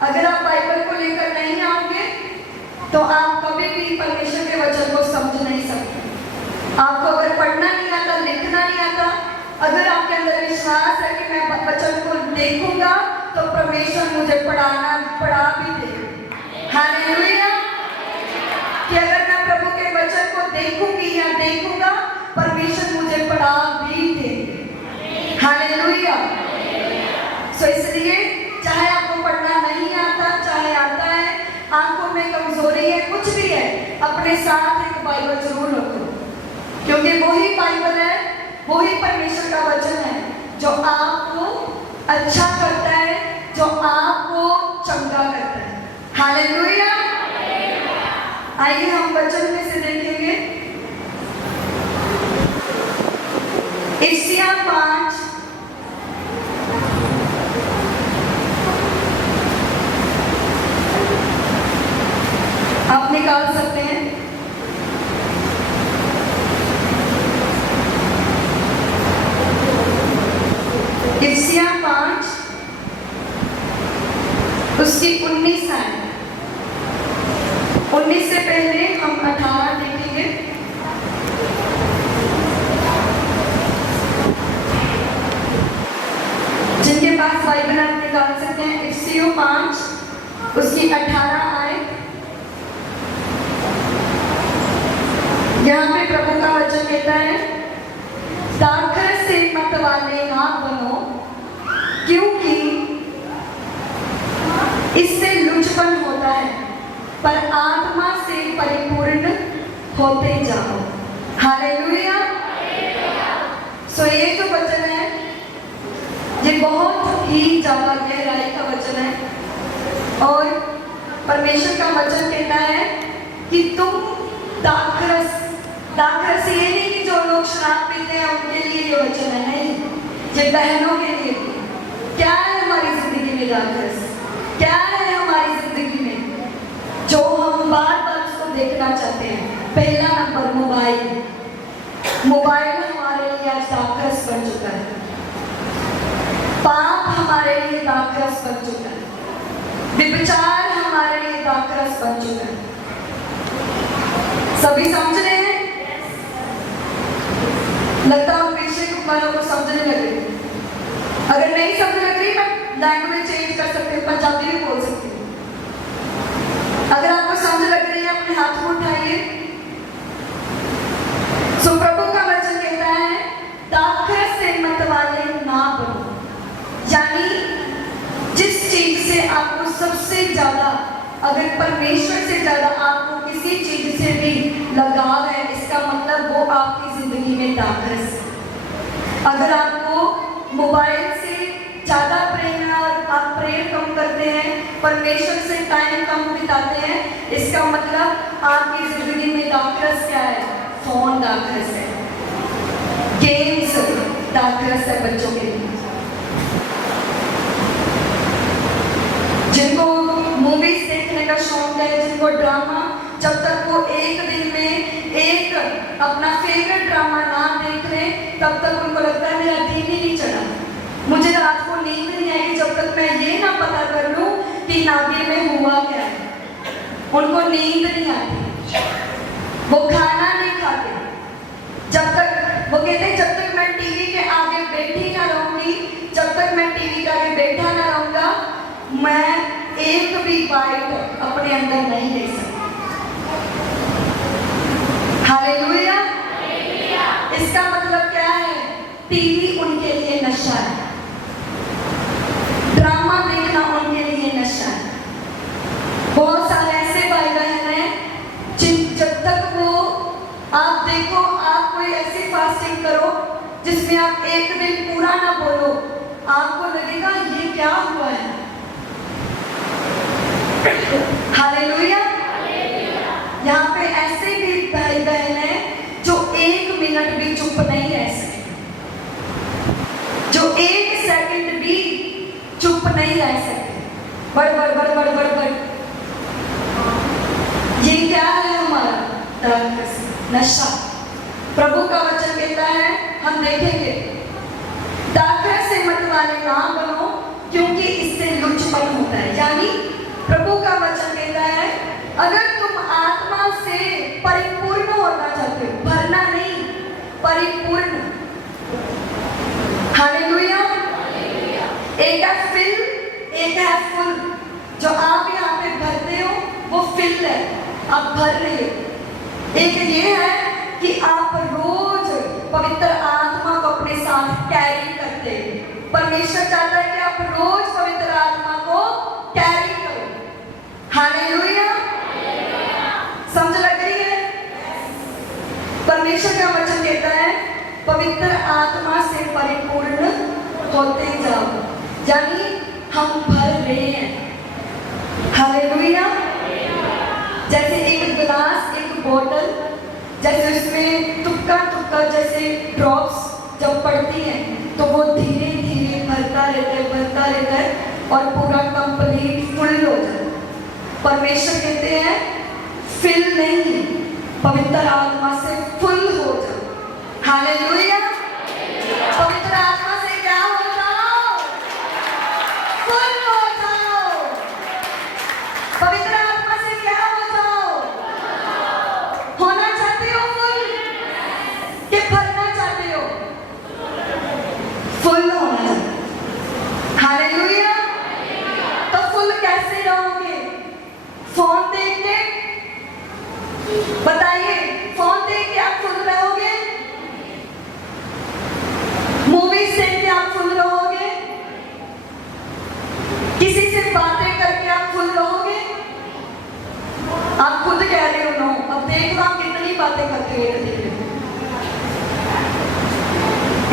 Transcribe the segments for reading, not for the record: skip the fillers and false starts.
अगर आप बाइबल को लेकर नहीं आओगे तो आप कभी भी परमेश्वर के वचन को समझ नहीं सकते। आपको अगर पढ़ना नहीं आता, लिखना नहीं आता, अगर आपके अंदर विश्वास है कि मैं वचन को देखूंगा तो परमेश्वर मुझे पढ़ा भी देगा। हालेलुया। कि अगर मैं प्रभु के वचन को देखूंगी या देखूंगा, परमेश्वर मुझे पढ़ा भी देंगे। हालेलुया। सो इसलिए चाहे आपको पढ़ना नहीं आता, चाहे आता है, आंखों में कमजोरी है, कुछ भी है, अपने साथ एक बाइबल जरूर रखो, क्योंकि वही बाइबल है, वही परमेश्वर का वचन है जो आपको अच्छा करता है, जो आपको चंगा करता है। हालेलुया। आइए हम वचन में से देखेंगे इफिसियों 5 आप निकाल सकते हैं। इफिसियों 5 उसकी 19 आयत। 19 से पहले हम 18 देखेंगे। जिनके पास बाइबल आप निकाल सकते हैं। इफिसियों 5 उसकी 18 आयत। यहाँ पे प्रभु का वचन कहता है, दाखरस से मत वाले ना बनो, क्योंकि इससे लुचपन होता है, पर आत्मा से परिपूर्ण होते जाओ। हालेलुया। सो ये जो वचन है, ये बहुत ही ज्यादा गहराई का वचन है, और परमेश्वर का वचन कहता है कि तुम दाखरस ये नहीं कि जो लोग शराब पीते हैं उनके लिए ये वचन है, नहीं, ये बहनों के लिए। क्या है हमारी जिंदगी में दाखरस? क्या है हमारी जिंदगी में जो हम बार बार उसको देखना चाहते हैं? पहला नंबर मोबाइल हमारे लिए आज दाखरस बन चुका है। पाप हमारे लिए दाखरस बन चुका है। व्यभिचार हमारे लिए दाखरस बन चुका है। सभी समझ रहे हैं? लगता है पीछे वालों को समझने लग रही। अगर नहीं समझ लग रही, मैं लैंग्वेज चेंज कर सकती हूँ, पंजाबी भी बोल सकती हूँ। अगर आपको समझ लग रही है, अपने हाथ को उठाइए। सो प्रभु का वचन कहता है, दाखरस से मत वाले ना बनो, यानी जिस चीज से आपको सबसे ज्यादा, अगर परमेश्वर से ज्यादा आपको किसी चीज से भी लगाव है, इसका मतलब वो आपकी जिंदगी में दाखरस है। अगर आपको मोबाइल से ज्यादा प्रेम है और आप प्रेम कम करते हैं, परमेश्वर से टाइम कम बिताते हैं, इसका मतलब आपकी जिंदगी में दाखरस क्या है? फोन दाखरस है, गेम्स दाखरस है बच्चों के लिए। जिनको मूवीज देखने का शौक है, जिनको ड्रामा, जब तक वो एक दिन में एक अपना फेवरेट ड्रामा ना देख रहे, तब तक उनको लगता है मेरा दिन ही नहीं चढ़ा, मुझे रात को नींद नहीं आएगी जब तक मैं ये ना पता कर लूं कि नागे में हुआ क्या है। उनको नींद नहीं आती, वो खाना नहीं खाते, जब तक वो कहते जब तक मैं टीवी के आगे बैठी ना रहूंगी, जब तक मैं टीवी के आगे बैठा ना रहूंगा, मैं एक भी बाइट अपने अंदर नहीं ले सकती। हालेलुया। इसका मतलब क्या है? टीवी उनके लिए नशा है, ड्रामा देखना उनके लिए नशा है। बहुत सारे ऐसे भाई बहन हैं जब तक वो आप देखो, आप कोई ऐसी फास्टिंग करो जिसमें आप एक दिन पूरा ना बोलो, आपको लगेगा ये क्या हुआ है। हालेलुया। यहाँ पे ऐसे भी भाई बहन हैं जो एक मिनट भी चुप नहीं रह सकते, जो एक सेकंड भी चुप नहीं रह सकते। बड़ बड़ बड़ बड़ बड़ बड़ ये क्या है? हमारा नशा। प्रभु का वचन कहता है, हम देखेंगे, दाखरस से मत वाले ना बनो, क्योंकि इससे लुचपन होता है, यानी अगर तुम आत्मा से परिपूर्ण होना चाहते हो, भरना नहीं, परिपूर्ण। हालेलुया। एक है फिल, एक है फुल। जो आप यहाँ पे भरते हो वो फिल है, आप भर रहे हो। एक ये है कि आप रोज पवित्र आत्मा को अपने साथ कैरी करते हो। परमेश्वर चाहता है कि आप रोज पवित्र आत्मा को कैरी करो। हालेलुया। समझ लग रही है? परमेश्वर का वचन कहता है पवित्र आत्मा से परिपूर्ण होते जाओ, यानी हम भर रहे हैं। हालेलुया। जैसे एक गिलास, एक बोतल, जैसे उसमें तुक्का तुक्का जैसे ड्रॉप्स जब पड़ती हैं तो वो धीरे धीरे भरता रहता है और पूरा कंप्लीट फुल हो जाता है। परमेश्वर कहते हैं फिल नहीं, पवित्र आत्मा से फुल हो जाओ। हालेलुया। पवित्र आत्मा से क्या हो जाओ? फुल हो जाओ। पवित्र आत्मा से क्या हो जाओ? होना चाहते हो फुल कि भरना चाहते हो? फुल होना। हालेलुया। तो फुल कैसे रहोगे? फोन देख के? बताइए, फोन देख के आप फुल रहोगे? मूवीज देख के आप फुल रहोगे? किसी से बातें करके आप फुल रहोगे? आप खुद कह रहे हो नो। अब देख लो आप कितनी बातें करते हो।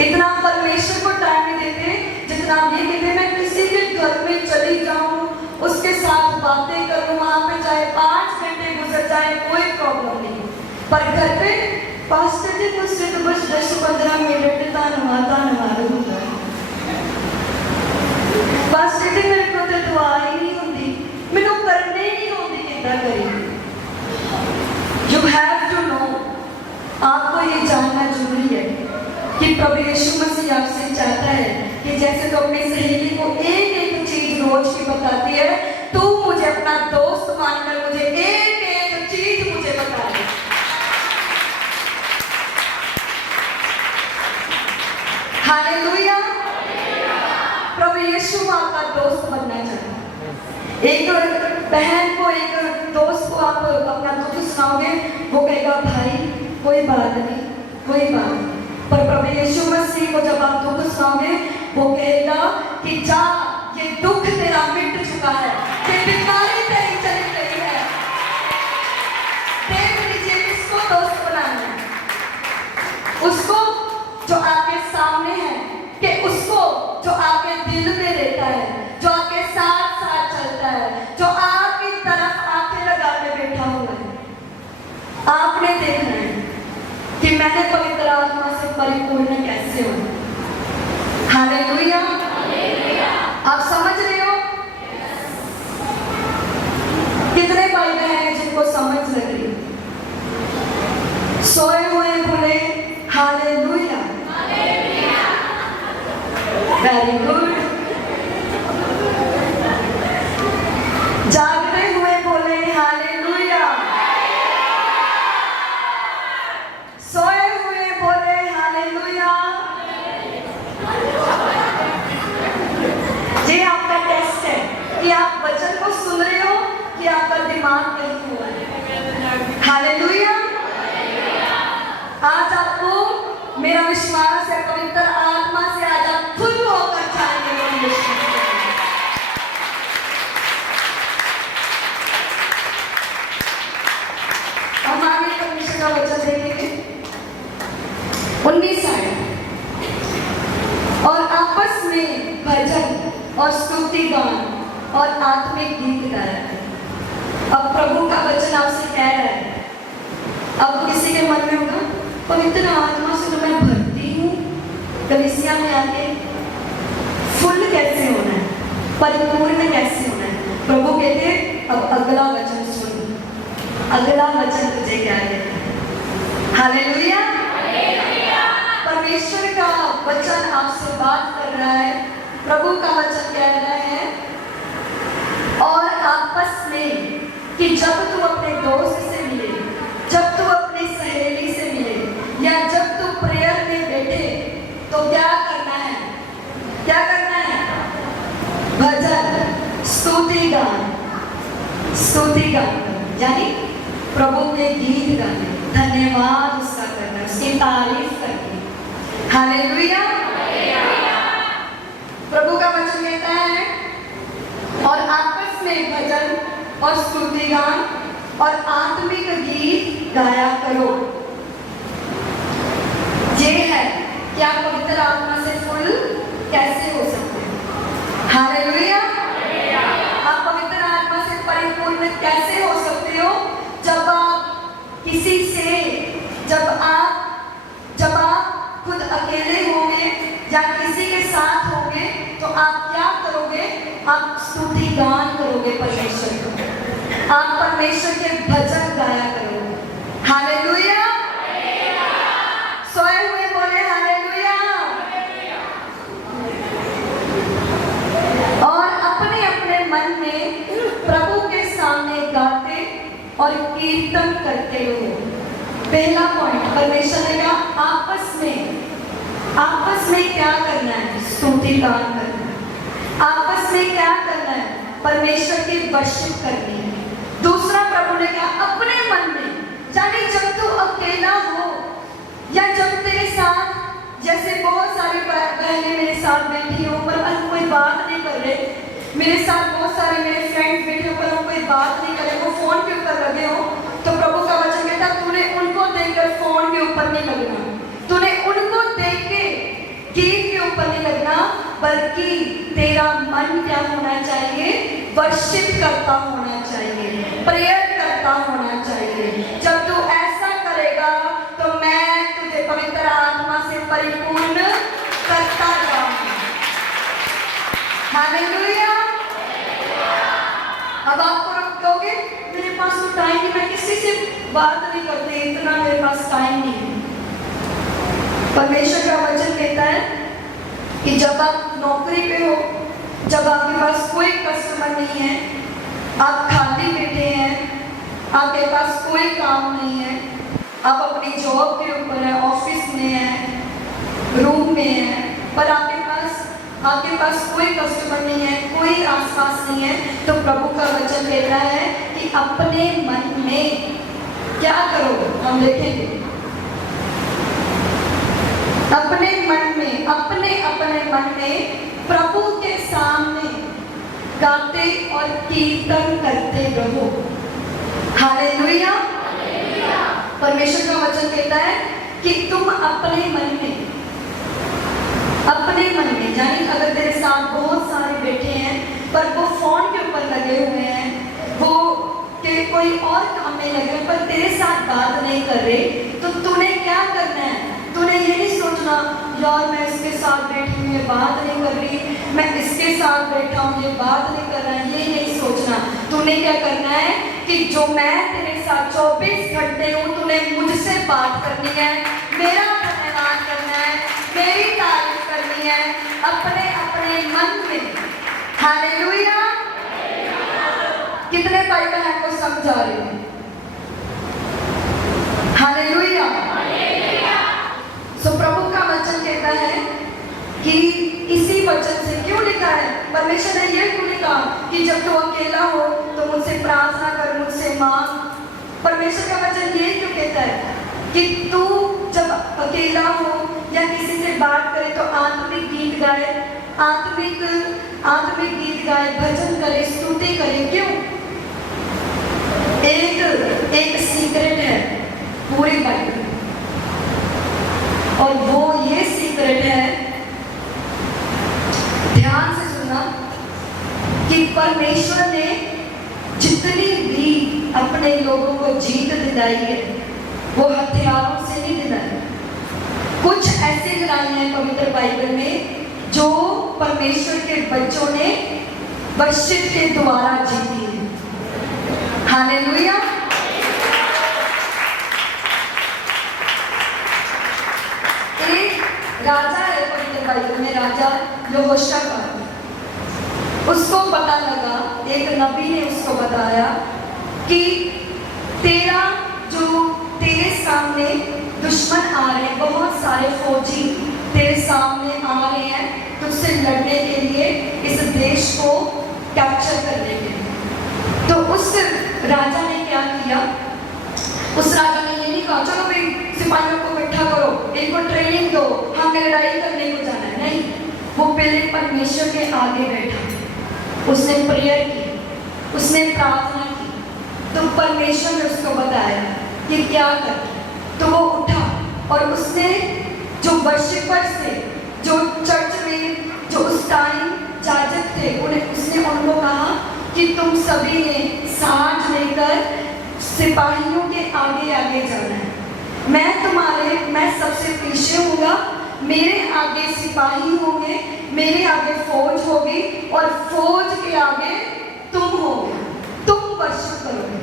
इतना परमेश्वर को टाइम नहीं देते जितना आप ये कहते मैं किसी के घर में चली जाऊं, उसके साथ बातें करूं, वहां पे चाहे 5 घंटे गुजर जाए कोई प्रॉब्लम नहीं। पर घर पे पास्टर जी मुझसे तो बस 10-15 मिनट धन्यवाद होता है। पास्टर जी मेरे को तो दुआ ही नहीं होती, मैनू करने नहीं होती कितना करी। यू हैव टू नो, आपको ये जानना जरूरी है कि प्रभु यीशु मसीह आपसे चाहता है कि जैसे तो अपनी सहेली को एक एक चीज रोज की बताती है, तू मुझे अपना दोस्त मानकर मुझे एक एक चीज मुझे बता दे। हालेलुया। प्रभु यीशु आपका दोस्त बनना चाहता है। एक बहन को, एक दोस्त को आप अपना दुख सुनाओगे, वो कहेगा भाई कोई बात नहीं, कोई बात नहीं। पर प्रभु यीशु मसीह को जब आप दुख सुनाओगे, वो कहेगा कि जा, ये दुख तेरा मिट चुका है, ये बीमारी तेरी चली गई है। देख लीजिए किसको दोस्त बनाना है? उसको जो आपके सामने है, कि उसको जो आपके दिल में रहता है, जो आपके साथ साथ चलता है, जो आपकी तरफ आंखें लगा के बैठा हुआ है। आपने देखना है कि मैंने पवित्र आत्मा से परिपूर्ण कैसे हूं। हालेलुया। आप समझ रहे हो? कितने भाई बहन हैं जिनको समझ लग रही? सोए हुए बोले हालेलुया। Very good. जागते हुए बोले हालेलुया। सोए हुए बोले हालेलुया। ये आपका टेस्ट है कि आप वचन को सुन रहे हो कि आपका दिमाग नहीं हुआ है। हालेलुया। आज आपको मेरा विश्वास है पवित्र आत्मा से आज आप फुल होकर जाएंगे। हम आगे परमेश्वर का वचन देखेंगे 19 आयत। और आपस में भजन और स्तुति गान और आत्मिक गीत गाया। अब प्रभु का वचन आपसे कह रहा है, अब किसी के मन में होगा पवित्र आत्मा से तो मैं भरती हूँ, कलीसिया में आके फुल कैसे होना है, परिपूर्ण कैसे होना है? प्रभु कहते अब अगला वचन सुन, अगला वचन तुझे क्या कहता है? हालेलुया। परमेश्वर का वचन आपसे बात कर रहा है। प्रभु का वचन कह रहा है और आपस में कि जब तुम अपने स्तुति गान, यानी प्रभु के गीत गाने, धन्यवाद उसका करना, उसकी तारीफ करनी। हालेलुया। प्रभु का वचन कहता है और आपस में भजन और स्तुति गान और आत्मिक गीत गाया करो। ये है कि आप पवित्र आत्मा से फुल कैसे हो सकते हैं। हालेलुया। आप पवित्र आत्मा से परिपूर्ण कैसे हो सकते हो? जब आप किसी से, जब आप खुद अकेले होंगे या किसी के साथ होंगे तो आप क्या करोगे? आप स्तुति गान करोगे परमेश्वर को, आप परमेश्वर के भजन गाया करोगे। हालेलुया। सोए हुए बोले हालेलुया। और अपने अपने मन में प्रभु के सामने गाते और कीर्तन करते रहो। पहला पॉइंट, परमेश्वर ने कहा आपस में क्या करना है? स्तुति गान करना है। आपस में क्या करना है? परमेश्वर की वर्शिप करनी है। दूसरा, प्रभु ने कहा अपने मन में, यानी जब तू अकेला हो या जब तेरे साथ, जैसे बहुत सारी बहनें मेरे साथ बैठी हो पर हम कोई बात नहीं कर रहे, मेरे साथ बहुत सारे मेरे फ्रेंड्स बैठे हो पर हम कोई बात नहीं कर रहे, वो फोन के ऊपर लगे हो, तो प्रभु का वचन कहता तूने उनको देखकर फोन के ऊपर नहीं लगना, तूने उनको देख के गीत के ऊपर नहीं लगना, बल्कि तेरा मन क्या होना चाहिए? वर्शिप करता होना चाहिए, प्रेयर करता होना चाहिए। जब तू ऐसा करेगा तो मैं तुझे पवित्र आत्मा से परिपूर्ण करता जाऊंगा। हालेलुया। अब आपको कहोगे मेरे पास तो टाइम नहीं, मैं किसी से बात नहीं करती, इतना मेरे पास टाइम नहीं है। परमेश्वर का वचन कहता है कि जब आप नौकरी पे हो, जब आपके पास कोई कस्टमर नहीं है, आप खाली बैठे हैं, आपके पास कोई काम नहीं है, आप अपनी जॉब के ऊपर है, ऑफिस में है, रूम में है, पर आपके पास कोई कस्टमर नहीं है, कोई आसपास नहीं है, तो प्रभु का वचन कहता है कि अपने मन में क्या करो? हम देखेंगे। अपने मन में प्रभु के सामने गाते और कीर्तन करते रहो। हालेलुया। परमेश्वर का वचन कहता है कि तुम अपने मन में, यानी अगर तेरे साथ बहुत सारे बैठे हैं पर वो फोन के ऊपर लगे हुए हैं, वो के कोई और काम में लगे पर तेरे साथ बात नहीं कर रहे, तो तूने क्या करना है? तूने ये नहीं सोचना यार मैं इसके साथ बैठी हूँ ये बात नहीं कर रही, मैं इसके साथ बैठा हूँ ये बात नहीं कर रहा है, ये नहीं सोचना। तूने क्या करना है कि जो मैं तेरे साथ 24 घंटे हूँ, तूने मुझसे बात करनी है, मेरा धन्यवाद करना है, मेरी तारीफ करनी है अपने अपने मन में। हालेलुया। कितने भाई बहन को समझा रहे हैं? हालेलुया। सो प्रभु का वचन कहता है कि इसी वचन से क्यों लिखा है, परमेश्वर ने ये क्यों लिखा कि जब तू अकेला हो तो मुझसे प्रार्थना कर, मुझसे मांग। परमेश्वर का वचन ये क्यों कहता है कि तू जब अकेला हो या किसी से बात करे तो आत्मिक गीत गाए, आत्मिक गीत गाए, भजन करे, स्तुति करे। क्यों? एक सीक्रेट है पूरी बाइबल, और वो ये सीक्रेट है, ध्यान से सुनना, कि परमेश्वर ने जितनी भी अपने लोगों को जीत दिलाई है वो हथियारों से नहीं दिलाई, कुछ ऐसे लड़ाई हैं पवित्र बाइबल में जो परमेश्वर के बच्चों ने वर्शिप के द्वारा जीती है। हालेलुया। एक राजा है पवित्र बाइबल में, राजा यहोशापात, उसको पता लगा, एक नबी ने उसको बताया कि तेरे सामने दुश्मन आ रहे हैं, बहुत सारे फौजी तेरे सामने आ रहे हैं तुझसे लड़ने के लिए, इस देश को कैप्चर करने के लिए। तो उस राजा ने क्या किया, उस राजा ने ये नहीं कहा चलो भाई सिपाहियों को इकट्ठा करो, इनको ट्रेनिंग दो, हमें लड़ाई करने को जाना है। नहीं, वो पहले परमेश्वर के आगे बैठा, उसने प्रेयर की, उसने प्रार्थना की, तो परमेश्वर ने उसको बताया कि क्या कर। तो वो उठा और उसने जो वर्शिपर्स थे, जो चर्च में जो उस टाइम जाजक थे, उसने उनको कहा कि तुम सभी ने साथ लेकर सिपाहियों के आगे आगे जाना है। मैं सबसे पीछे होगा, मेरे आगे सिपाही होंगे, मेरे आगे फौज होगी और फौज के आगे तुम होगे, तुम वर्शिप करोगे।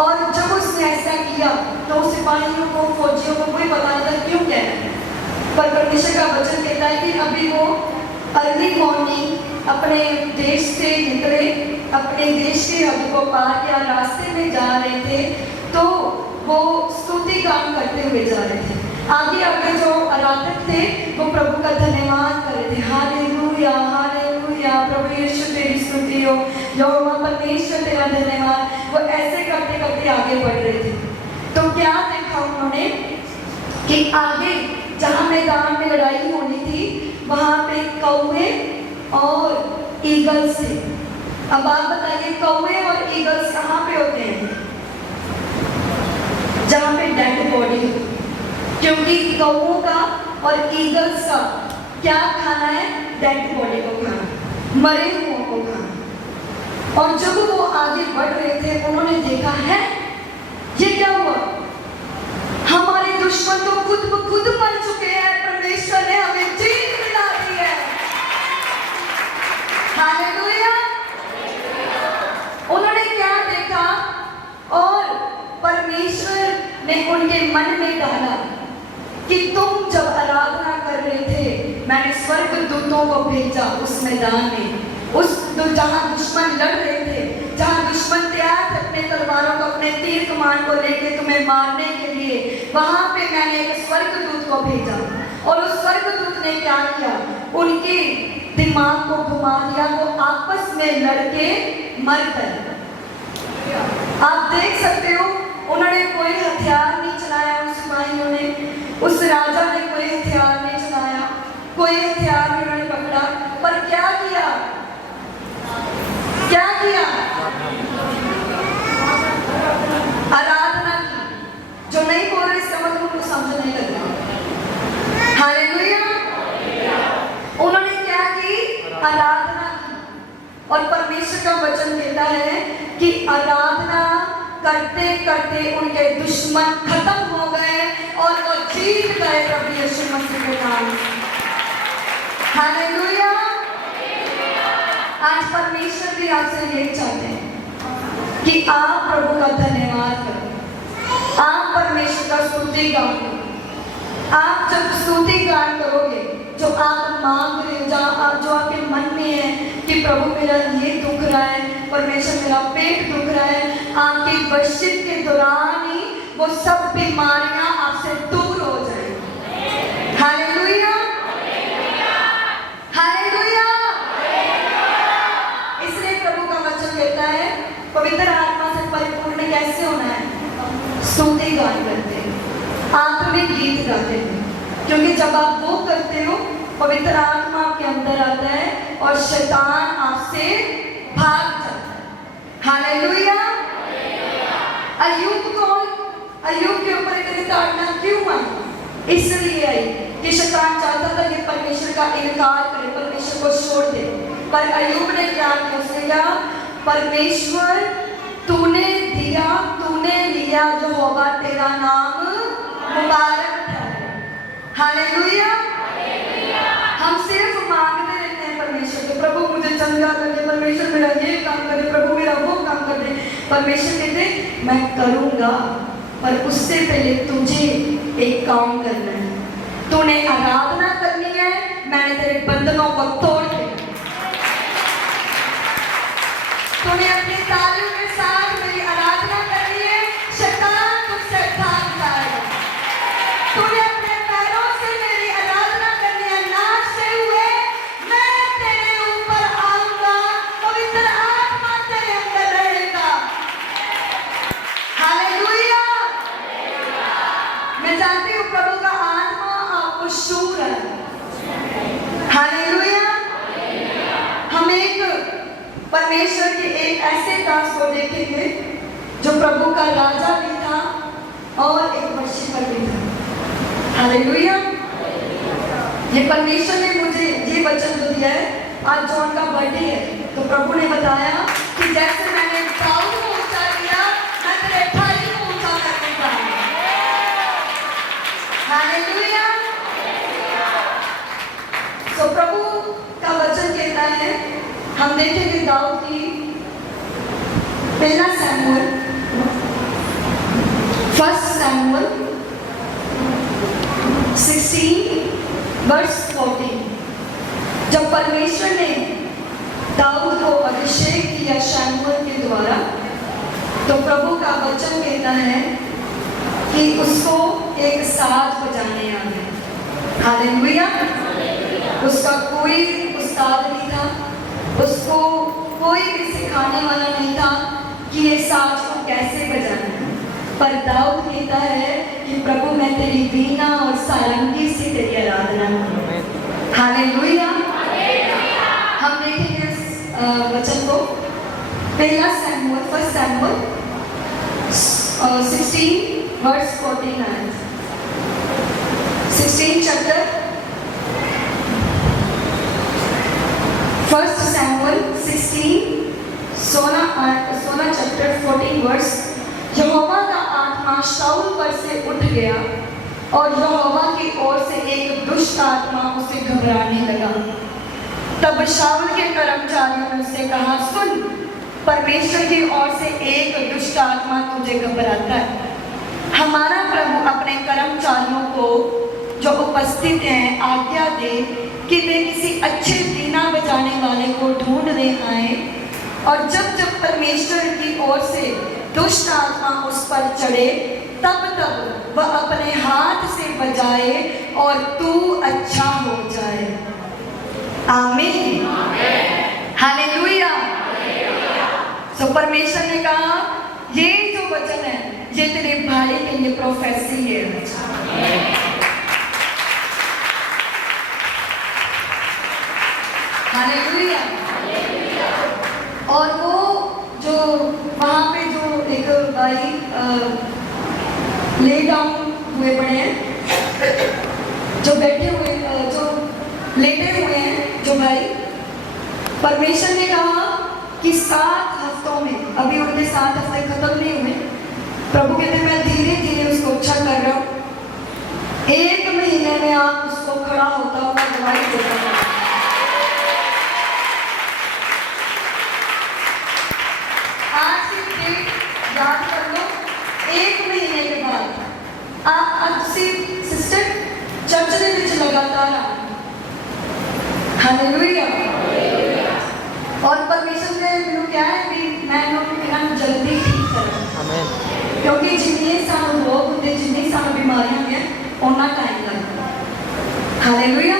और जब उसने ऐसा किया तो सिपाहियों को, फौजियों को कोई पता नहीं था क्यों कह रहे हैं, पर परमेश्वर का वचन कहता है कि अभी वो अर्ली मॉर्निंग अपने देश से निकले, अपने देश की हद को पार किया, रास्ते में जा रहे थे, तो वो स्तुति गान करते हुए जा रहे थे। आगे आगे जो आराधक थे वो प्रभु का धन्यवाद कर रहे थे, हालेलुया हालेलुया, प्रभु यीशु तेरी स्तुति हो, यहोवा परमेश्वर तेरा धन्यवाद। वो ऐसे करते करते आगे बढ़ रहे थे। तो क्या देखा उन्होंने कि आगे जहाँ मैदान में लड़ाई होनी थी वहाँ पे कौवे और ईगल्स थे। अब आप बताइए कौवे और ईगल्स कहाँ पे होते हैं? जहाँ पे डेड बॉडी हो, क्योंकि कौवों का और ईगल्स का क्या खाना है? डेड बॉडी को खाना, मरे हुओं को खाना। और जब वो आगे बढ़ रहे थे उन्होंने देखा है ये क्या हुआ, हमारे दुश्मन तो खुद ब खुद मर चुके हैं, परमेश्वर ने हमें जीत दिला दी है। हालेलुया। उन्होंने क्या देखा और परमेश्वर ने उनके मन में डाला कि तुम जब आराधना कर रहे थे, मैंने स्वर्ग दूतों को भेजा उस मैदान में, उस जहां दुश्मन लड़ रहे थे, जहां दुश्मन तैयार थे अपने तलवारों को, अपने तीर कमान को लेके तुम्हें मारने के लिए, वहां पे मैंने एक स्वर्गदूत को भेजा। और उस स्वर्गदूत ने क्या किया, उनके दिमाग को घुमा दिया, वो आपस में लड़के मर गए। आप देख सकते हो उन्होंने कोई हथियार नहीं चलाया, उस सिपाहियों ने, उस राजा ने कोई हथियार नहीं चलाया, कोई हथियार नहीं उन्होंने पकड़ा, पर क्या किया, क्या किया? आराधना की। जो नहीं बोल रहे इसका मतलब उनको समझ नहीं लग रहा। हालेलुया। उन्होंने क्या की? आराधना की। और परमेश्वर का वचन कहता है कि आराधना करते करते उनके दुश्मन खत्म हो गए और वो जीत गए प्रभु यीशु मसीह के नाम से। हालेलुया। आज परमेश्वर भी आपसे ये चाहते हैं कि आप प्रभु का धन्यवाद करो, आप परमेश्वर का स्तुति गान करो। आप जब स्तुति गान करोगे, जो आप मांग रहे हो, जो आपके मन में है कि प्रभु मेरा ये दुख रहा है, परमेश्वर मेरा पेट दुख रहा है, आपकी वर्शिप के दौरान ही वो सब बीमारियां आपसे दूर हो जाएंगी। Hallelujah hallelujah. इसलिए प्रभु का वचन कहता है पवित्र आत्मा से परिपूर्ण कैसे होना है? स्तुति गान करते हैं, आत्मिक गीत गाते हैं, क्योंकि जब आप वो करते हो पवित्र आत्मा आपके अंदर आता है और शैतान आपसे भाग जाता है। हालेलुया। अय्यूब के ऊपर इतनी ताड़ना क्यों आई? इसलिए आई कि शैतान चाहता था कि परमेश्वर का इनकार करे, परमेश्वर को छोड़ दे, पर अय्यूब ने क्या किया? उसने कहा परमेश्वर तूने दिया, तूने लिया, यहोवा तेरा नाम मुबारक ठहरे। हालेलुया। हम सिर्फ मांगते रहते हैं परमेश्वर को, प्रभु मुझे चंगा कर दे, परमेश्वर मेरा ये काम कर दे, प्रभु मेरा वो काम कर दे। परमेश्वर कहते मैं करूंगा, पर उससे पहले तुझे एक काम करना है, तूने आराधना करनी है, मैंने तेरे बंधनों को तोड़ दिया, तूने अपनी तालियों के साथ मेरी आराधना करनी है, शैतान तुझसे भाग जाएगा। तूने अपने पैरों से मेरी आराधना करनी है, नाचते हुए मैं तेरे ऊपर आऊंगा परमेश्वर के एक ऐसे दास को देखेंगे जो प्रभु का राजा भी था और एक वर्शिपर भी था। हालेलुया। ये परमेश्वर ने मुझे ये वचन जो दिया है, आज जॉन का बर्थडे है, तो प्रभु ने बताया कि जैसे मैंने दाऊद को ऊंचा किया, मैं तेरे ठाई को ऊंचा करने का। हालेलुया। तो प्रभु का वचन कहता है, हम देखेंगे दाऊद की पहला सैमुएल, फर्स्ट सैमुएल 16:14। जब परमेश्वर ने दाऊद को अभिषेक किया शमूएल के द्वारा, तो प्रभु का वचन कहता है कि उसको एक साज बजाने आ गए। हालेलुया। उसका कोई उस्ताद नहीं था, उसको कोई भी सिखाने वाला नहीं था कि ये साज को कैसे बजाना है, पर दाऊद कहता है कि प्रभु मैं तेरी वीणा और सारंगी से तेरी आराधना करूं। हालेलुया। हम देखेंगे इस वचन को, पहला Samuel, first Samuel 16:49। 16 chapter, first Samuel 16 chapter 14 verse. यहोवा का आत्मा शाऊल पर से उठ गया और यहोवा की ओर से एक दुष्ट आत्मा उसे घबराने लगा। तब शाऊल के कर्मचारियों ने उससे कहा, सुन, परमेश्वर की ओर से एक दुष्ट आत्मा तुझे घबराता है। हमारा प्रभु अपने कर्मचारियों को जो उपस्थित हैं आज्ञा दे कि वे किसी अच्छे वीणा बजाने वाले को ढूंढने आए, और जब जब परमेश्वर की ओर से दुष्ट आत्मा उस पर चढ़े, तब तब वह अपने हाथ से बजाए और तू अच्छा हो जाए। आमीन। हालेलुया। सो परमेश्वर ने कहा, ये जो वचन है ये तेरे भाई के लिए प्रोफेसी है। हालेलुया। और वो जो वहाँ पे जो एक भाई ले डाउन हुए पड़े हैं, जो बैठे हुए, जो लेटे हुए हैं जो भाई, परमेश्वर ने कहा कि 7 हफ्तों में, अभी उनके 7 हफ्ते खत्म नहीं हुए, प्रभु कहते मैं धीरे धीरे उसको अच्छा कर रहा हूँ, 1 महीने में आप उसको खड़ा होता हुआ दवाई देता। आज की डेट याद कर लो, 1 महीने के बाद आप अच्छी सिस्टर चर्च के विच लगातार आ। हालेलुया। और परमेश्वर ने मैंने क्या है कि मैं लोग जल्दी ठीक करूं, क्योंकि जिन्ने सानू रोग होंगे, जिन्नी सानू बीमारियां हैं, उन्ना टाइम लगता। हालेलुया।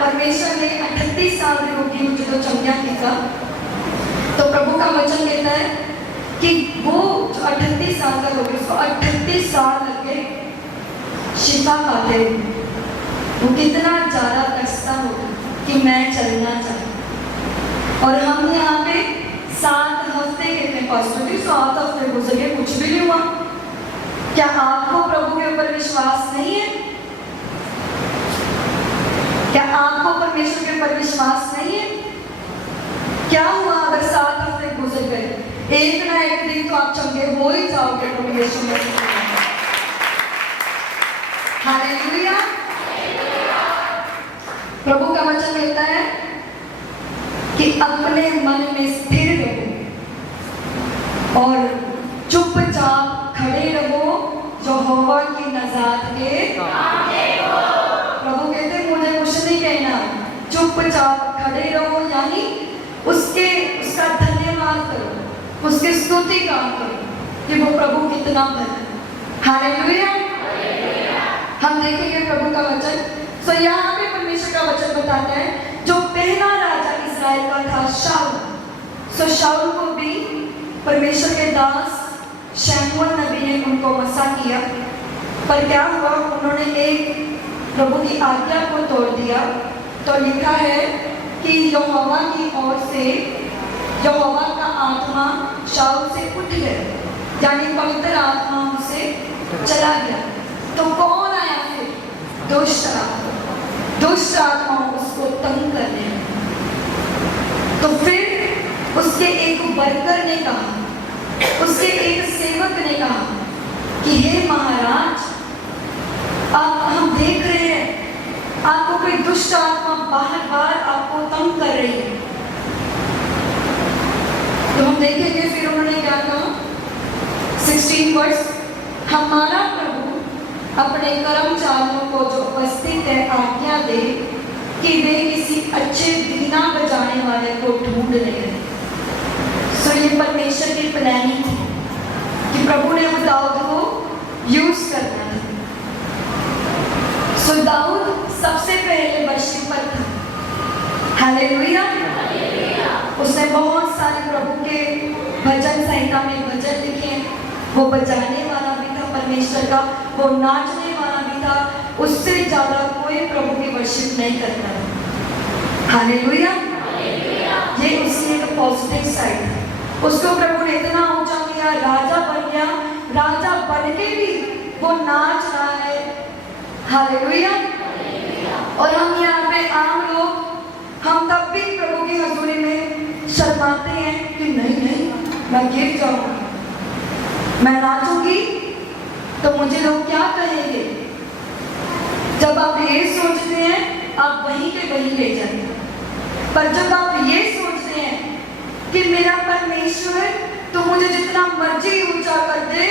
परमेश्वर ने 38 साल के रोगी को जो चंगा किया, तो प्रभु का वचन कहता है कि वो जो 38 साल का रोगी, उसको 38 साल लगे शिफा पाते हुए। वो कितना ज़्यादा तरसता होगा कि मैं चलना चाहूँ। और हम यहाँ पे 7 हफ्ते कहते हैं, पास्टर जी 7 हफ्ते गुजर गए, कुछ भी नहीं हुआ। क्या आपको प्रभु के ऊपर विश्वास नहीं है? क्या आपको परमेश्वर के ऊपर विश्वास नहीं है? क्या हुआ अगर 7 हफ्ते गुजर गए? एक ना एक दिन तो आप चंगे हो ही जाओगे प्रभु यीशु मसीह। हालेलुया। प्रभु का वचन कहता है कि अपने मन में स्थिर रहो और चुपचाप खड़े रहो, यहोवा की नज़ात के सामने हो। प्रभु कहते मुझे कुछ नहीं कहना, चुपचाप खड़े रहो, यानी उसका धन्यवाद करो, उसकी स्तुति गान करो कि वो प्रभु कितना भला है। हालेलुया। हम देखेंगे प्रभु का वचन। सो यहाँ पे परमेश्वर का वचन बताता है, जो पहला राजा इस्राएल का था शाऊल। सो शाऊल को भी परमेश्वर के दास शमूएल नबी ने उनको वसा किया, पर क्या हुआ, उन्होंने एक प्रभु की आज्ञा को तोड़ दिया। तो लिखा है कि यहोवा की ओर से यहोवा का आत्मा शाऊल से उठ गया, यानी पवित्र आत्मा उसे चला गया। तो कौन आया फिर? दुष्ट आत्मा। दुष्ट आत्मा उसको तंग करने लगी। तो फिर उसके एक वर्कर ने कहा, उसके एक सेवक ने कहा कि हे महाराज, हम देख रहे हैं आपको कोई दुष्ट आत्मा बार बार आपको तंग कर रही है। तो हम देखेंगे फिर उन्होंने क्या कहा, 16 वर्ष, हमारा प्रभु अपने कर्मचारियों को जो उपस्थित है आज्ञा दे कि वे किसी अच्छे वीणा बजाने वाले को ढूंढ ले। सो ये परमेश्वर की प्लानिंग थी कि प्रभु ने वो दाऊद को यूज करना था। सो दाऊद सबसे पहले वर्शिप पर था। हालेलुया। उसने बहुत सारे प्रभु के भजन संहिता में भजन लिखे। वो बजाने वाला भी था परमेश्वर का, वो नाचने वाला भी था। उससे ज्यादा कोई प्रभु की वर्शिप नहीं करता था। हालेलुया। ये उसकी एक पॉजिटिव साइड है। उसको प्रभु ने इतना ऊंचा किया, राजा बन गया। राजा बन के भी वो नाच रहा है। हालेलुया। और हम यहाँ पे आम लोग, हम तब भी प्रभु की हजूरी में शर्माते हैं कि नहीं नहीं, मैं गिर जाऊंगी, मैं नाचूंगी तो मुझे लोग क्या कहेंगे। जब आप ये सोचते हैं आप वहीं के वहीं ले जाते हैं, पर जब आप ये सोचते हैं कि मेरा परमेश्वर तो मुझे जितना मर्जी ऊंचा कर दे,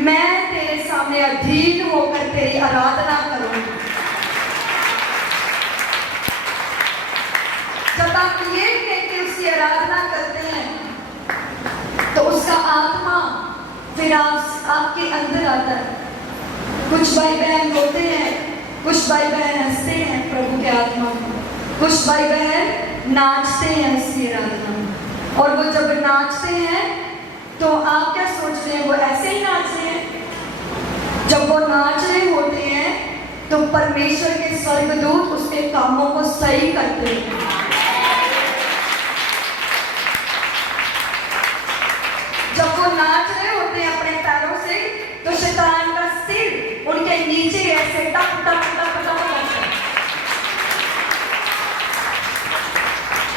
मैं तेरे सामने अधीन होकर तेरी आराधना करूंगी। जब आप ये कहते उसकी आराधना करते हैं तो उसका आत्मा फिर आपके अंदर आता है। कुछ भाई बहन रोते हैं, कुछ भाई बहन हंसते हैं प्रभु के आत्मा में, कुछ भाई बहन नाचते हैं उसकी आराधना में। और वो जब नाचते हैं तो आप क्या सोच रहे हैं, वो ऐसे ही नाच रहे हैं। जब वो नाच रहे होते हैं तो परमेश्वर के स्वर्गदूत उसके कामों को सही करते हैं। जब वो नाच रहे होते हैं अपने पैरों से तो शैतान का सिर उनके नीचे ऐसे टप टप टप टप करता है।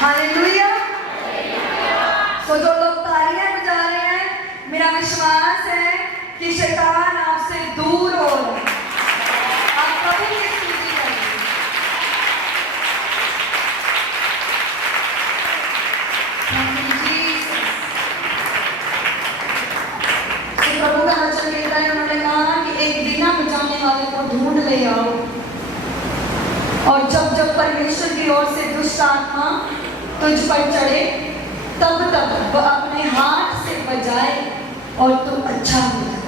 हालेलुया। तो जो लोग तालियां बजा रहे हैं, मेरा विश्वास है कि शैतान आपसे दूर हो रहा है। आप कभी नहीं स्तुति करेंगे। प्रभु का वचन कहता है, उन्होंने कहा कि एक वीणा बजाने वाले को ढूंढ ले आओ। और जब जब परमेश्वर की ओर से दुष्ट आत्मा तुझ पर चढ़े तब तब वह अपने हाथ से बजाए और तू अच्छा हो जाए।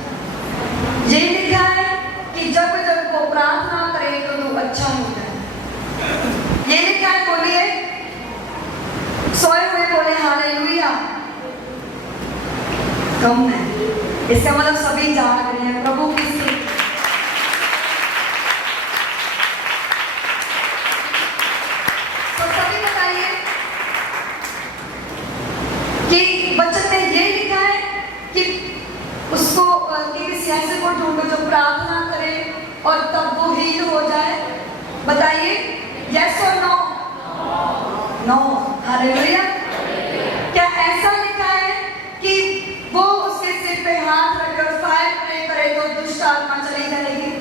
ये लिखा है कि जब जब वो प्रार्थना करे तो तू अच्छा हो जाए। ये लिखा है, बोलिए, सोए हुए बोले हालेलुया। कम है, इसका मतलब सभी जाग रहे हैं प्रभु की। तो सभी बताइए कि वचन में ये लिखा है कि उसको किसी ऐसे को ढूंढो जो प्रार्थना करे और तब वो हील हो जाए। बताइए, यस और नो? नो। हालेलुया। क्या ऐसा लिखा है कि वो उसके सिर पे हाथ रखे और फायर प्रे करे तो दुष्ट आत्मा चली जाएगी?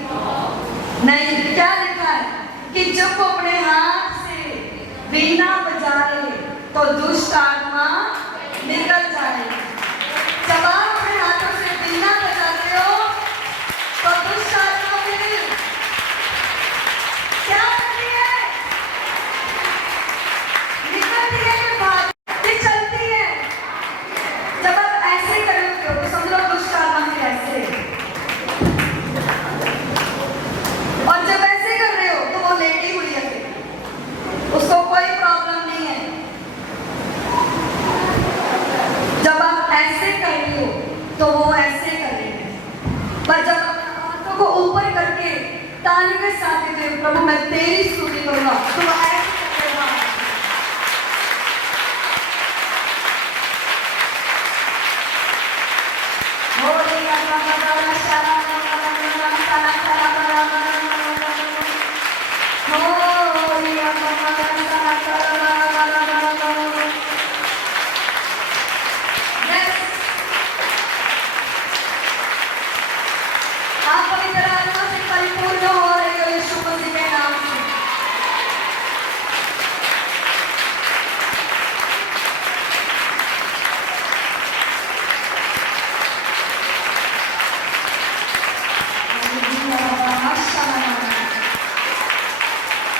नहीं। क्या लिखा है कि जब वो अपने हाथ से वीणा बजा रहे तो दुष्ट आत्मा निकल जाएगी। जब आप अपने हाथों से वीणा बजाते हो तो दुष्ट आत्मा फिर क्या करती है? निकलती है कि भागती चलती है? जब आप ऐसे करोगे तो समझ लो दुष्ट आत्मा फिर ऐसे। और जब ऐसे कर रहे हो तो वो लेटी हुई है, उसको कोई प्रॉब्लम नहीं है। जब आप ऐसे कर रहे हो तो वो ऐसे कर रहे हैं। पर जब हाथों को ऊपर करके ताली के साथ कहते हो प्रभु मैं तेरी स्तुति करूंगा, तो वो ऐसे करेगा। आप पवित्र आत्मा से परिपूर्ण हो रहे हो यीशु मसीह के नाम से।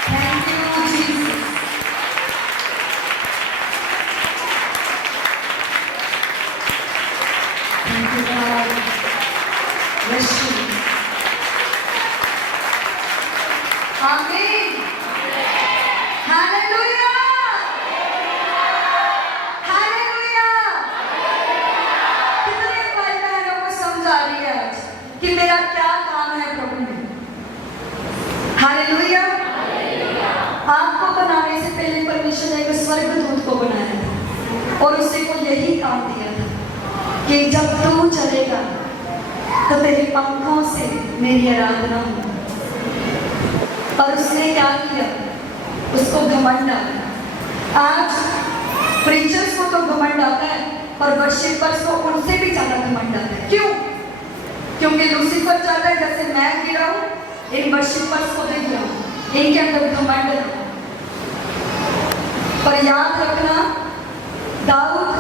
Thank you, Jesus. Thank you, God. Bless you. Amen. Hallelujah. Hallelujah. कितने भाई बहनों को समझ आ रही है आज कि मेरा क्या काम है प्रभु में। हालेलुया। आपको बनाने से पहले परमेश्वर ने एक स्वर्गदूत को बनाया था और उसी को यही काम दिया था कि जब तू चलेगा तो तेरे पंखों से मेरी आराधना हो। और उसने क्या किया? उसको घमंड आता। आज प्रीचर्स को तो घमंड आता है पर वर्शिपर्स को उनसे भी ज्यादा घमंड आता है। क्यों? क्योंकि लूसीफर चाहता है जैसे मैं गिरा हूं, इन वर्शिपर्स को भी गिरा हूं, इनके अंदर घमंड ना हो। पर याद रखना, दाऊद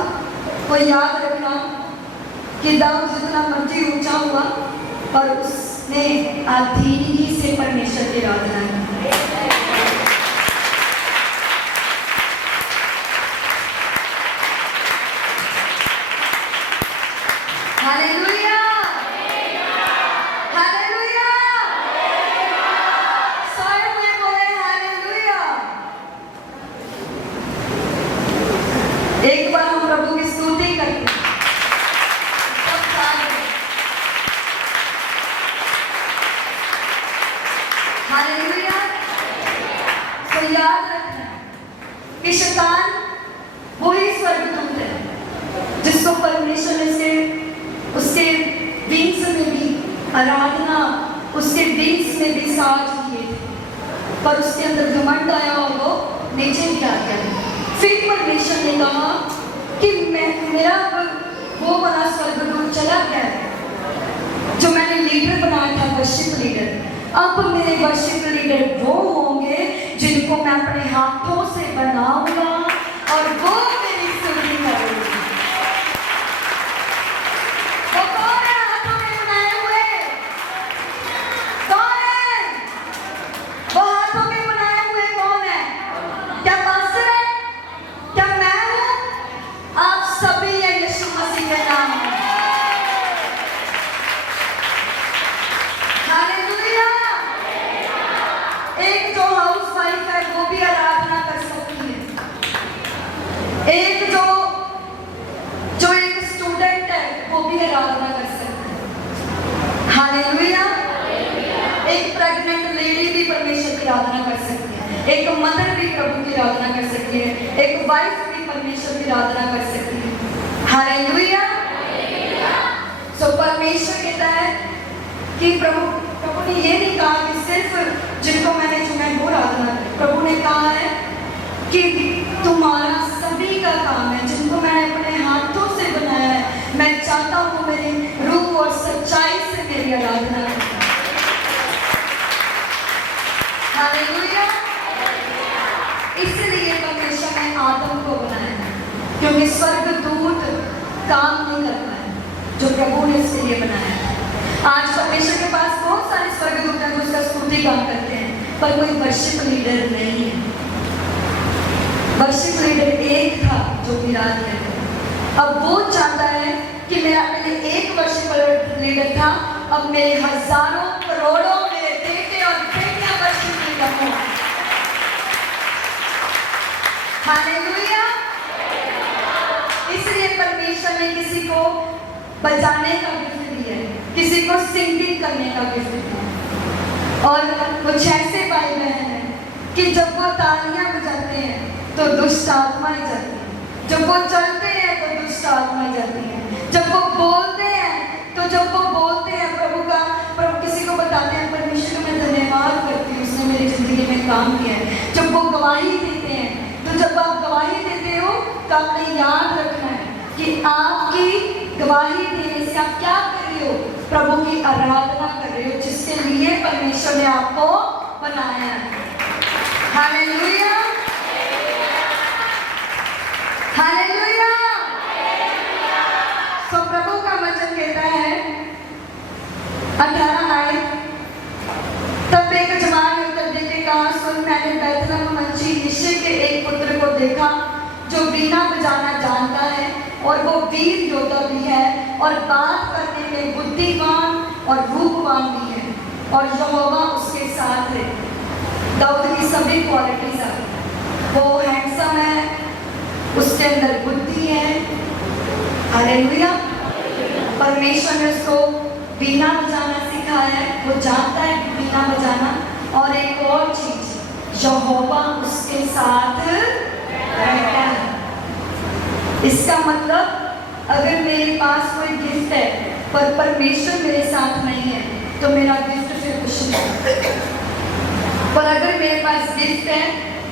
को याद रखना कि दाऊद जितना मर्जी ऊंचा हुआ पर उसने अधीनगी से परमेश्वर की आराधना की। हालेलुया, हालेलुया, सोए हुए बोले हालेलुया। एक बार हम प्रभु की स्तुति करते हैं। हालेलुया। तो याद रखना कि शैतान वही स्वर्गदूत है जिसको परमेश्वर ने उसके विंग्स में भी आराधना, उसके विंग्स में भी साज किए थे, पर उसके अंदर घमंड आया और वो नीचे भी आ गया। फिर परमेश्वर ने कहा कि मेरा वो वाला स्वर्गदूत चला गया जो मैंने लीडर बनाया था, वर्शिप लीडर। अब मेरे वर्शिप लीडर वो होंगे जिनको मैं अपने हाथों से बनाऊंगा और वो मेरी स्तुति करेंगे। वो कौन है हाथों में बनाए हुए? कौन है वो हाथों में बनाए हुए? कौन है? क्या पास्टर है? क्या मैं हूं? आप सभी हैं यीशु मसीह के नाम में। हालेलुया। एक जो हाउस वाइफ है वो भी आराधना कर सकती है। एक जो एक स्टूडेंट है वो भी आराधना कर सकता है। हालेलुया। एक प्रेग्नेंट लेडी भी परमेश्वर की आराधना कर सकती है। एक मदर भी प्रभु की आराधना कर सकती है। एक वाइफ भी परमेश्वर की आराधना कर सकती है। हालेलुया। सो परमेश्वर कहता है कि प्रभु ने ये नहीं कहा कि सिर्फ जिनको मैंने चुना वो आराधना करें। प्रभु ने कहा है कि तुम्हारा सभी का काम है, जिनको मैंने अपने हाथों से बनाया है, मैं चाहता हूँ मेरी रूह और सच्चाई से मेरी आराधना करें। हालेलुया। इसलिए परमेश्वर ने आदम को बनाया क्योंकि स्वर्गदूत काम नहीं करता है जो प्रभु ने इसके लिए बनाया है। आज परमेश्वर के पास बहुत सारे स्वर्गदूत हैं जो उसका स्तुति गान करते हैं, पर कोई वर्शिप लीडर नहीं है। वर्शिप लीडर एक था जो विराट है। अब वो चाहता है कि मेरा पहले एक वर्शिप लीडर था, अब मेरे हजारों करोड़ों मेरे बेटे और बेटियां वर्शिप लीडर हो। हालेलुया। इसलिए परमेश्वर ने किसी को बजाने का गिफ्ट दिया है, किसी को सिंगिंग करने का गिफ्ट दिया है। और कुछ ऐसे भाई बहन हैं कि जब वो तालियां बजाते हैं तो दुष्ट आत्माएं जाती हैं, जब वो चलते हैं तो दुष्ट आत्माएं जाती हैं, जब वो बोलते हैं तो जब वो बोलते जिंदगी में काम किया है। जब वो गवाही देते हैं, तो जब आप गवाही देते हो तो आपने याद रखना है कि आपकी गवाही देने से आप क्या कर रहे हो? प्रभु की आराधना कर रहे हो, जिसके लिए परमेश्वर ने आपको बनाया है। Hallelujah, hallelujah. तो प्रभु का वचन कहता है 18 आयत, तब एक जवान ने उत्तर देके कहा, सुन, मैंने बैतलहम मंची यिशै के एक पुत्र को देखा जो वीणा बजाना जानता है और वो वीर योद्धा भी है और बात करने में बुद्धिमान और रूपवान भी है और यहोवा उसके साथ है। दाऊद की सभी क्वालिटीज है, वो हैंडसम है, उसके अंदर बुद्धि है। हालेलुया। परमेश्वर ने उसको वीणा बजाना सिखाया है, वो जानता है वीणा बजाना। और एक और चीज, यहोवा उसके साथ रहता है। इसका मतलब अगर मेरे पास कोई गिफ्ट है पर परमेश्वर मेरे साथ नहीं है तो मेरा गिफ्ट फिर कुछ नहीं। पर अगर मेरे पास गिफ्ट है,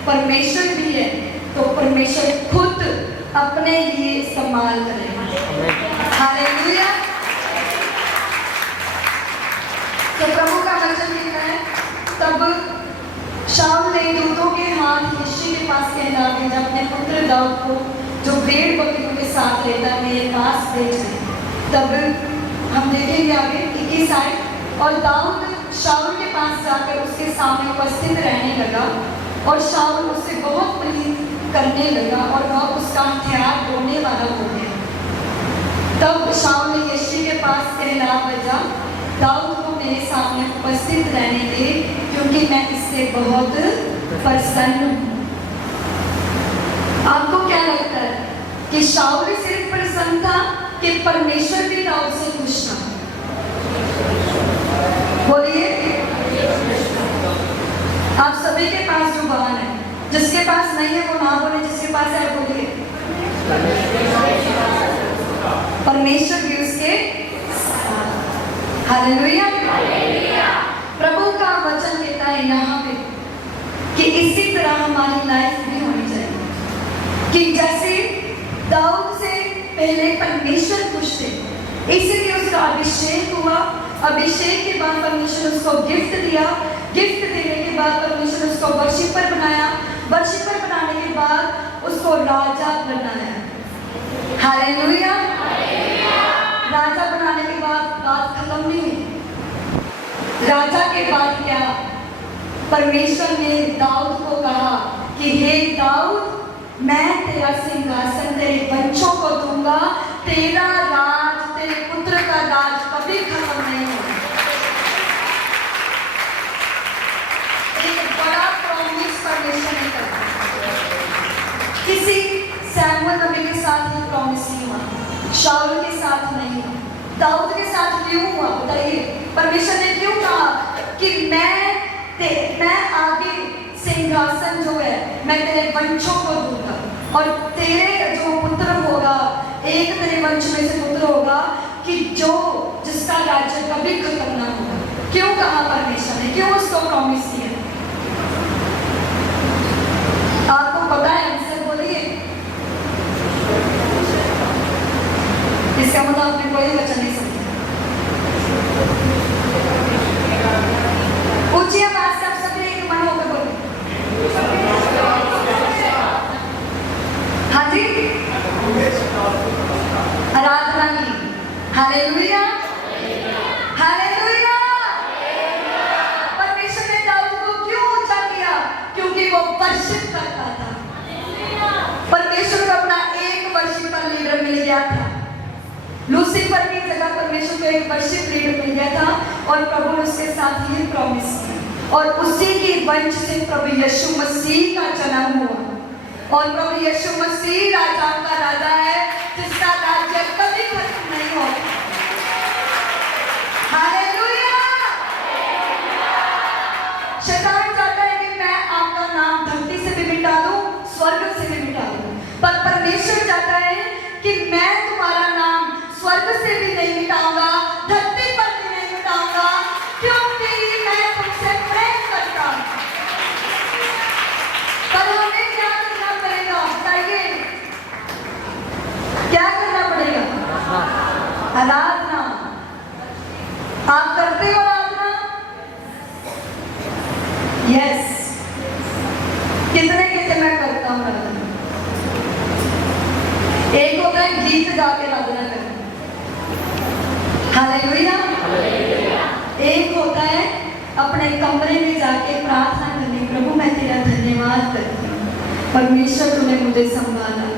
परमेश्वर भी है, तो परमेश्वर खुद अपने लिए इस्तेमाल करेगा। हालेलुया। तो प्रभु का वचन कहता है, तब शाऊल ने दूतों के हाथ यिशै के पास कहला भेजा, अपने पुत्र दाऊद को जो भेड़ बकरियों के साथ रहता मेरे पास भेज दे। तब हम देखेंगे आगे 21 आयत, और दाऊद शाऊल के पास जाकर उसके सामने उपस्थित रहने लगा और शाऊल उससे बहुत प्रीत करने लगा और वह उसका हथियार ढोने वाला हो गया। तब शाऊल ने यिशै के पास कहला भेजा, दाऊद को मेरे सामने उपस्थित रहने दे, क्योंकि मैं इससे बहुत प्रसन्न हूँ। आपको क्या लगता है कि शाऊल ही सिर्फ प्रसन्न था कि परमेश्वर भी दाऊद से खुश था? बोलिए। आप सभी के पास जो बहन है, जिसके पास नहीं है वो ना बोले, जिसके पास है बोलिए। परमेश्वर भी उसके साथ। हालेलुया। प्रभु का वचन कहता है यहाँ पे कि इसी तरह हमारी लाइफ भी होनी चाहिए, कि जैसे दाऊद से पहले परमेश्वर खुश थे, इसलिए उसका अभिषेक हुआ। अभिषेक के बाद परमेश्वर उसको गिफ्ट दिया, गिफ्ट देने के बाद परमेश्वर उसको वर्शिपर बनाया, वर्शिपर बनाने के बाद उसको राजा बनाया। हालेलुया। राजा बनाने के बाद बात खत्म नहीं हुई। राजा के बाद क्या? परमेश्वर ने दाऊद को कहा कि हे दाऊद, मैं तेरा सिंहासन तेरे बच्चों को दूंगा, तेरा राज, तेरे पुत्र का राज कभी खत्म नहीं होगा। एक बड़ा प्रॉमिस परमेश्वर ने करा। किसी सैमुअल नबी के साथ ये प्रॉमिस नहीं हुआ, शाऊल के साथ नहीं हुआ, दाऊद के साथ क्यों हुआ बताइए? परमेश्वर ने क्यों कहा कि मैं आगे सिंहासन जो है मैं तेरे वंशों को दूंगा और तेरे जो पुत्र होगा, एक तेरे वंश में से पुत्र होगा कि जिसका राज्य कभी खत्म ना होगा। क्यों कहा परमेश्वर ने? क्यों उसको प्रॉमिस किया? आपको पता है आंसर? बोलिए। इसका मतलब आपने कोई वचन नहीं समझा। ऊंची आवाज से आप सभी एक मन होकर बोलिए। हाँ जी, आराधना की। Hallelujah, hallelujah. परमेश्वर ने दाऊद को क्यों ऊंचा किया? क्योंकि वो वर्शिप करता था। परमेश्वर को अपना एक वर्शिपर लीडर मिल गया था। लूसीफर की जगह परमेश्वर को एक वर्शिप लीडर मिल गया था और प्रभु ने उसके साथ ये प्रॉमिस की, और उसी के वंश से प्रभु यीशु मसीह का जन्म हुआ। और प्रभु यीशु मसीह राजा का राजा है, जिसका राज्य कभी खत्म नहीं होगा। हालेलुया। शैतान चाहता है कि मैं आपका नाम धरती से भी मिटा दूं, स्वर्ग से भी मिटा दूं, पर परमेश्वर चाहता है कि मैं तुम्हारा नाम स्वर्ग से भी नहीं मिटाऊंगा, धरती पर भी नहीं मिटाऊंगा, क्योंकि मैं तुमसे प्रेम करता हूं। आराधना आप करते हो आराधना? यस। कितने कहते मैं करता हूँ आराधना? एक होता है गीत गा के आराधना करना, हालेलुया। एक होता है अपने कमरे में जाके प्रार्थना करनी, प्रभु मैं तेरा धन्यवाद करती हूँ, परमेश्वर तूने मुझे संभाला,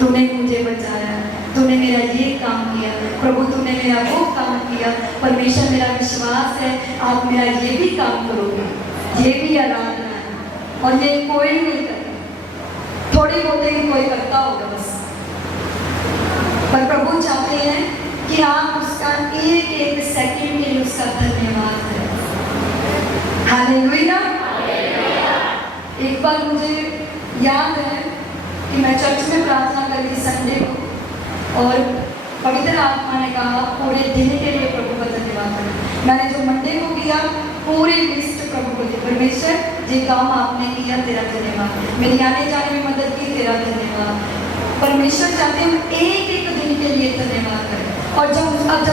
तूने मुझे बचाया, तूने मेरा ये काम किया, प्रभु तूने मेरा वो काम किया, परमेश्वर मेरा विश्वास है आप मेरा ये भी काम करोगे। ये भी आराधना है और ये कोई नहीं करता, थोड़ी बोलते कि कोई करता होगा बस, पर प्रभु चाहते हैं कि आप उसका एक एक सेकंड के लिए उसका धन्यवाद करें। हालेलुया। एक बार मुझे याद है कि मैं चर्च में प्रार्थना कर रही संडे को और पवित्र आत्मा ने कहा पूरे दिन के लिए प्रभु का धन्यवाद करें। मैंने जो मंडे को किया पूरी लिस्ट प्रभु को दी, परमेश्वर ये काम आपने किया तेरा धन्यवाद, मेरी आने जाने में मदद की तेरा धन्यवाद। परमेश्वर चाहते हैं एक एक दिन के लिए धन्यवाद करें। और जब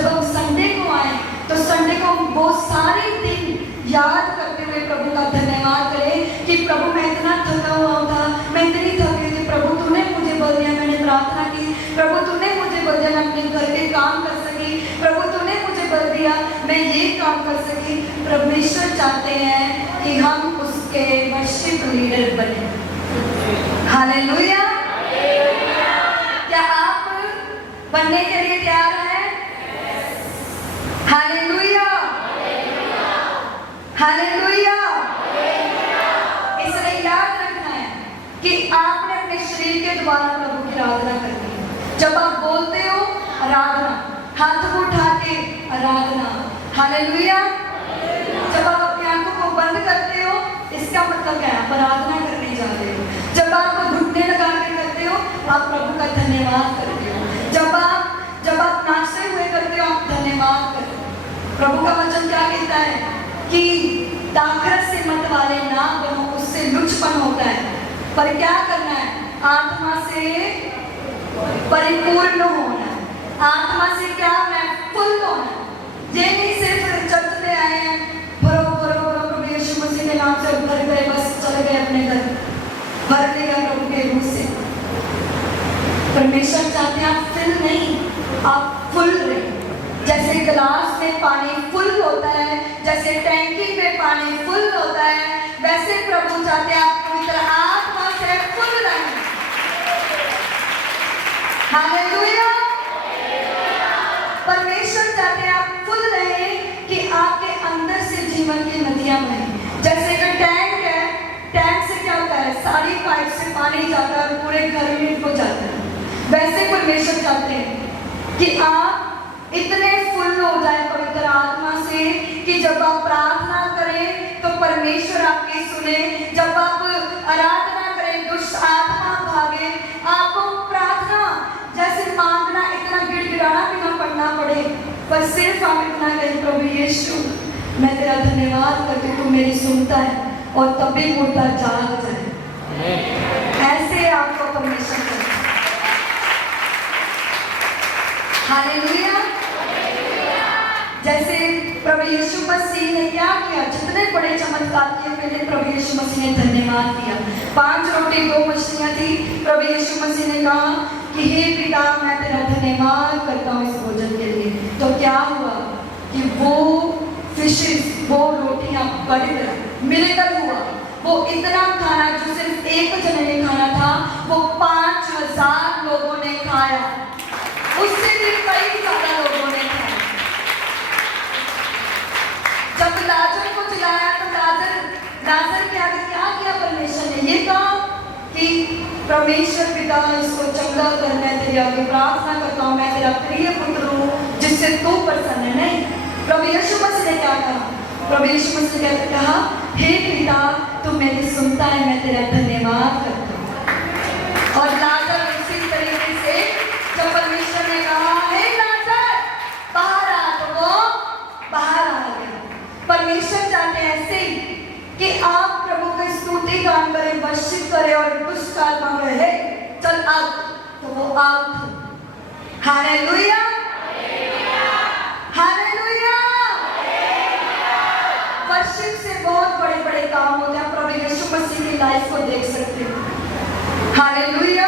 हम संडे को आए तो संडे को वो सारे दिन याद करते हुए प्रभु का धन्यवाद करें कि प्रभु मैं इतना थका हुआ था, मैं इतनी थकी थी, प्रभु तूने मुझे बल दिया, मैंने प्रार्थना की, प्रभु तूने मुझे बल दिया, मैं अपने घर के काम कर सकी, प्रभु तूने मुझे बल दिया, मैं ये काम कर सकी। परमेश्वर चाहते हैं कि हम उसके वर्शिप लीडर बने। हालेलुया। क्या आप बनने के लिए तैयार हैं? Hallelujah, hallelujah. इसलिए याद रखना है कि आपने अपने शरीर के द्वारा प्रभु की आराधना करनी है। जब आप बोलते हो आराधना, हाथ को उठा के आराधना, हालेलुया। जब आप अपनी आंखों को बंद करते हो इसका मतलब क्या है? आप आराधना करने जा रहे हो। जब आप घुटने लगा के करते हो आप प्रभु का धन्यवाद करते हो। जब आप नाचते हुए करते हो आप धन्यवाद करते हो। प्रभु का वचन क्या कहता है कि दाखरस से मत वाले ना बनो, उससे लुचपन होता है, पर क्या करना है? आत्मा से परिपूर्ण होना है। आत्मा से क्या होना है? फुल होना है। ये नहीं सिर्फ चर्च में आए हैं, भरो भरो भरो प्रभु यीशु मसीह के नाम से भर गए, बस चले गए अपने घर, भर लिया प्रभु के रूह से। परमेश्वर चाहते हैं आप फिल नहीं, आप फुल रहे। जैसे गिलास में पानी फुल होता है, जैसे टैंकी में पानी फुल होता है, वैसे प्रभु चाहते हैं आप पूरी तरह आत्मा से फुल रहें। हालेलुया। परमेश्वर चाहते हैं आप फुल रहें कि आपके अंदर से जीवन की नदियां बहें। जैसे कि टैंक है, टैंक से क्या होता है? सारी पाइप से पानी जाता है, पूरे घर में हो जाता है। वैसे परमेश्वर चाहते हैं कि आप इतने फुल हो जाए पवित्र आत्मा से कि जब आप प्रार्थना करें तो परमेश्वर आपकी सुने। जब आप आराधना करें दुष्ट आत्मा भागे। आपको प्रार्थना जैसे मांगना इतना गिड़गिड़ाना भी ना पड़ना पड़े, पर सिर्फ आप इतना कहें प्रभु यीशु मैं तेरा धन्यवाद करती, तू मेरी सुनता है, और तब भी मुर्दा जाग जाए। ऐसे आपको परमेश्वर करे। हालेलुया। जैसे प्रभु यीशु मसीह ने क्या किया? जितने बड़े चमत्कार किए, पहले प्रभु यीशु मसीह ने धन्यवाद दिया। 5 रोटी 2 मछलियां थी। प्रभु यीशु मसीह ने कहा कि हे पिता मैं तेरा धन्यवाद करता हूँ इस भोजन के लिए। तो क्या हुआ कि वो फिशेस, वो रोटियां बढ़ गई, मिरेकल हुआ। वो इतना खाना जो सिर्फ एक जने ने खाना था वो 5000 लोगों ने खाया। उससे भी कई ज्यादा लोगों ने खाया। जब लाजर को जिलाया तो लाजर के आगे क्या किया परमेश्वर ने? ये कहा कि परमेश्वर पिता इसको चंगा करने तेरे आगे प्रार्थना करता हूँ, मैं तेरा प्रिय पुत्र हूँ जिससे तू प्रसन्न है। नहीं, प्रभु यीशु मसीह ने क्या कहा? प्रभु यीशु मसीह ने कहा हे पिता तू मेरी सुनता है, मैं तेरा धन्यवाद करता हूँ। और लाजर उसी तरीके से जब परमेश्वर ने कहा हे लाजर बाहर आ, तो वो बाहर आ गया। परमेश्वर चाहते हैं ऐसे ही कि आप प्रभु की स्तुति गान करें, वर्शिप करें और दुष्ट आत्मा कहे चल आउट, तो वो आउट। हालेलुया। हालेलुया।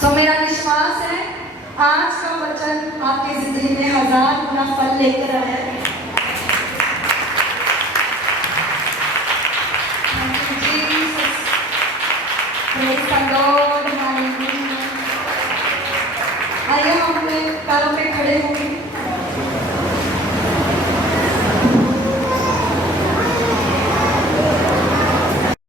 सो मेरा विश्वास है आज का वचन आपकी जिंदगी में 1000 गुना फल लेकर आया है। Thank you, Jesus. Praise the Lord. Hallelujah. आइए हम अपने पैरों पे खड़े होंगे।